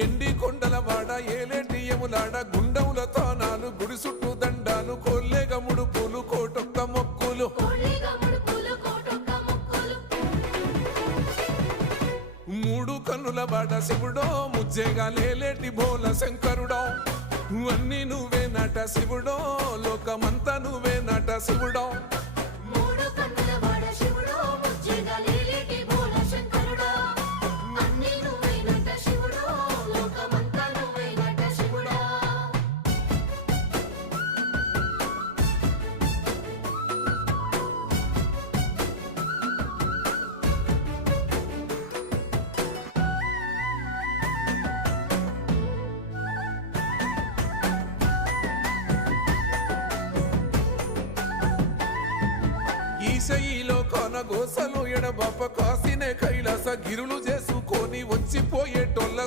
ఎండి కొండల వాడ ఏలేటి యములాడ గుండముల తానాలు గుడి చుట్టూ దండాలు కొల్లేగ ముడుపులు కోటొక్క మొక్కులు మూడు కన్నుల వాడ శివుడో ముజ్జేగా లేలేటి బోల శంకరుడో అన్ని నువ్వే నట శివుడో లోకమంతా నువ్వే నట శివుడో ఈశయిలో కొనగోసలు ఎడబాప కాసినే కైలాస గిరులు చేసుకొని వచ్చిపోయేటోళ్ళ